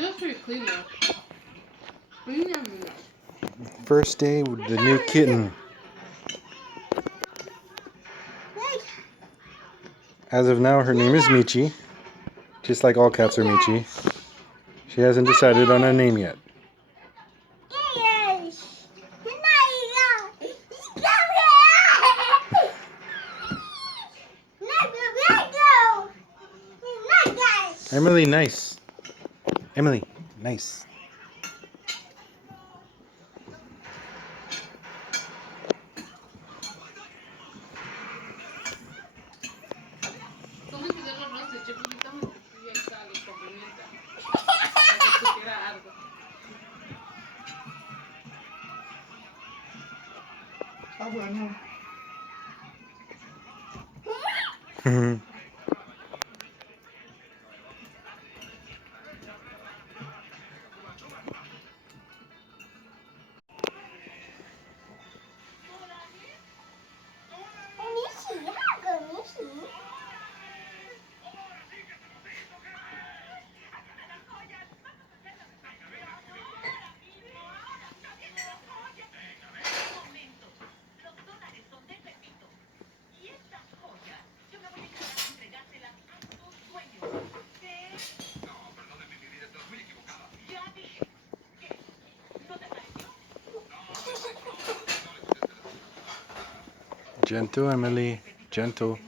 looks pretty clean though. First day with the new kitten. As of now, her name is Michi. Just like all cats are Michi. She hasn't decided on a name yet. Emily, nice. Emily, nice. Ah, bueno. Gentle, Emily. Gentle.